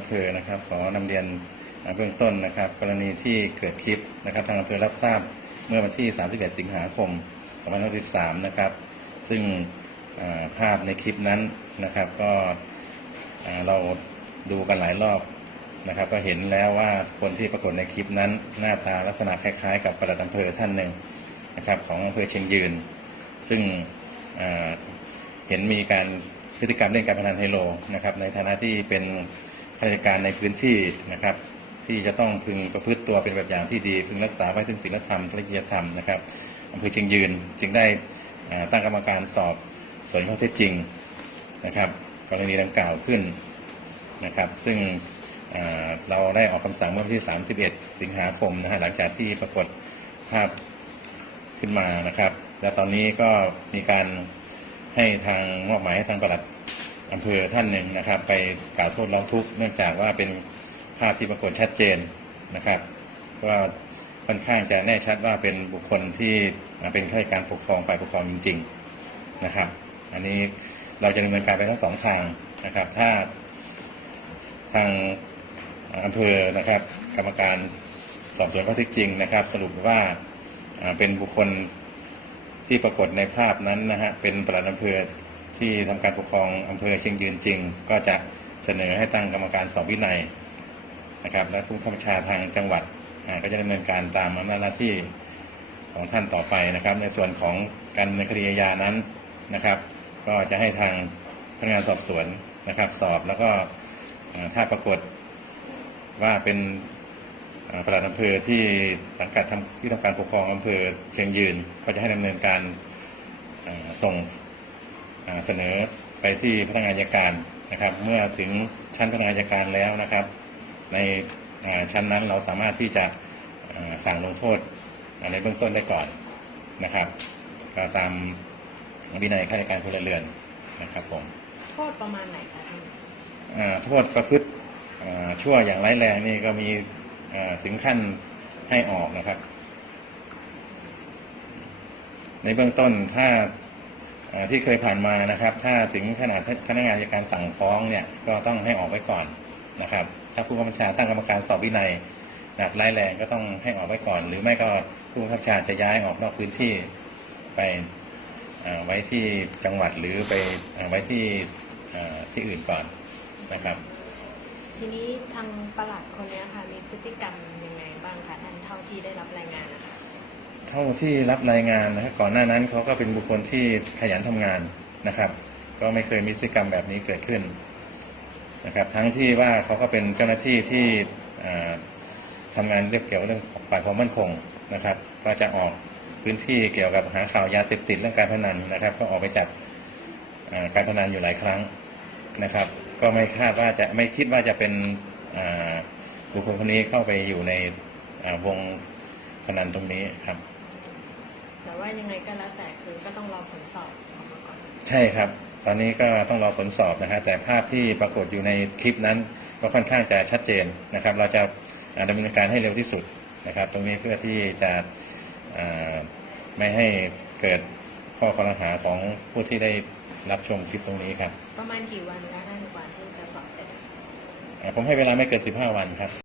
อำเภอนะครับ ขอนำเรียนเบื้องต้นนะครับ กรณีที่เกิดคลิปนะครับ ทางอำเภอรับทราบเมื่อวันที่ 31 สิงหาคม 2563 นะครับ ซึ่งาภาพในคลิปนั้นนะครับ ก็เราดูกันหลายรอบนะครับ ก็เห็นแล้วว่าคนที่ปรากฏในคลิปนั้น หน้าตาลักษณะคล้ายๆ กับประหลัดอำเภอท่านหนึ่งนะครับ ของอำเภอเชียงยืน ซึ่งเห็นมีการ พฤติกรรมเล่นการพนันไฮโลนะครับในฐานะที่เป็นข้าราชการในพื้นที่นะครับ ที่จะต้องพึงประพฤติตัวเป็นแบบอย่างที่ดี พึงรักษาไว้ถึงศีลธรรมจริยธรรมนะครับอำเภอเชียงยืนจึงได้ตั้งกรรมการสอบสวนข้อเท็จจริงนะครับ กรณีดังกล่าวขึ้นนะครับ ซึ่งเราได้ออกคำสั่งเมื่อวันที่ 31 สิงหาคมนะฮะหลังจากที่ปรากฏภาพขึ้นมานะครับ และตอนนี้ก็มีการ ให้ทางมอบหมายให้ทางปลัดอำเภอท่านหนึ่งนะครับ ไปกล่าวโทษร้องทุกข์เนื่องจากว่าเป็นภาพที่ปรากฏชัดเจนนะครับก็ค่อนข้างจะแน่ชัดว่าเป็นบุคคลที่เป็นข้าราชการปกครองฝ่ายปกครองจริง ๆนะครับ อันนี้เราจะดำเนินการไปทั้งสองทางนะครับ ถ้าทางอำเภอนะครับ กรรมการสอบสวนข้อเท็จจริงนะครับ สรุปว่าอ่าเป็นบุคคล ที่ปรากฏในภาพนั้นนะฮะเป็นปลัดอำเภอที่ทำการปกครองอำเภอเชียงยืนจริง ก็จะเสนอให้ตั้งกรรมการสอบวินัยนะครับ และผู้ข้าราชการทางจังหวัดก็จะดำเนินการตามอำนาจหน้าที่ของท่านต่อไปนะครับ ในส่วนของการดำเนินคดีอาญานั้นนะครับ ก็จะให้ทางพนักงานสอบสวนนะครับ สอบแล้วก็ถ้าปรากฏว่าเป็น ปลัดอำเภอที่สังกัดทำที่ทำการปกครองอำเภอเชียงยืนก็จะให้ดำเนินการอ่าส่งอ่าเสนอไปที่พนักงานอัยการนะครับ เมื่อถึงชั้นพนักงานอัยการแล้วนะครับ ในอ่าชั้นนั้นเราสามารถที่จะอ่าสั่งลงโทษอ่าในเบื้องต้นได้ก่อนนะครับก็ตามวินัยข้าราชการพลเรือนนะครับผมโทษประมาณไหนคะท่านอ่าโทษประพฤติอ่าชั่วอย่างร้ายแรงนี่ก็มีอ่า ถึงขั้นให้ออกนะครับ ในเบื้องต้นถ้าที่เคยผ่านมานะครับ ถ้าถึงขนาดพนักงานอัยการสั่งฟ้องเนี่ยก็ต้องให้ออกไว้ก่อนนะครับ ถ้าผู้กำกับชาตั้งกรรมการสอบวินัยหนักร้ายแรงก็ต้องให้ออกไว้ก่อน หรือไม่ก็ผู้กำกับชาจะย้ายออกนอกพื้นที่ไปไว้ที่จังหวัดหรือไปไว้ที่ที่อื่นก่อนนะครับ ทีนี้ทางประหลัดคนนี้ค่ะมีพฤติกรรมยังไงบ้างคะท่านเท่าที่ได้รับรายงานนะคะเท่าที่รับรายงานนะครับก่อนหน้านั้นเขาก็เป็นบุคคลที่ขยันทำงานนะครับ ก็ไม่เคยมีพฤติกรรมแบบนี้เกิดขึ้นนะครับ ทั้งที่ว่าเขาก็เป็นเจ้าหน้าที่ที่อ่าทำงานเรียกเกี่ยวเรื่องฝ่ายความมั่นคงนะครับ ก็จะออกพื้นที่เกี่ยวกับหาข่าวยาเสพติดเรื่องการพนันนะครับ ก็ออกไปจับการพนันอยู่หลายครั้ง นะครับ ก็ไม่คาดว่าจะไม่คิดว่าจะเป็นอ่าบุคคลคนนี้เข้าไปอยู่ในอ่าวงพนันตรงนี้ครับ แต่ว่ายังไงก็แล้วแต่คือก็ต้องรอผลสอบออกมาก่อนใช่ครับ ตอนนี้ก็ต้องรอผลสอบนะฮะแต่ภาพที่ปรากฏอยู่ในคลิปนั้น ก็ค่อนข้างจะชัดเจนนะครับ เราจะอ่าดำเนินการให้เร็วที่สุดนะครับ ตรงนี้เพื่อที่จะอ่าไม่ให้เกิด ข้อคอรหาของผู้ที่ได้รับชมคลิปตรงนี้ครับ ประมาณกี่วันคะท่านกว่าที่จะสอบเสร็จอ่าผมให้เวลาไม่เกิน15วันครับ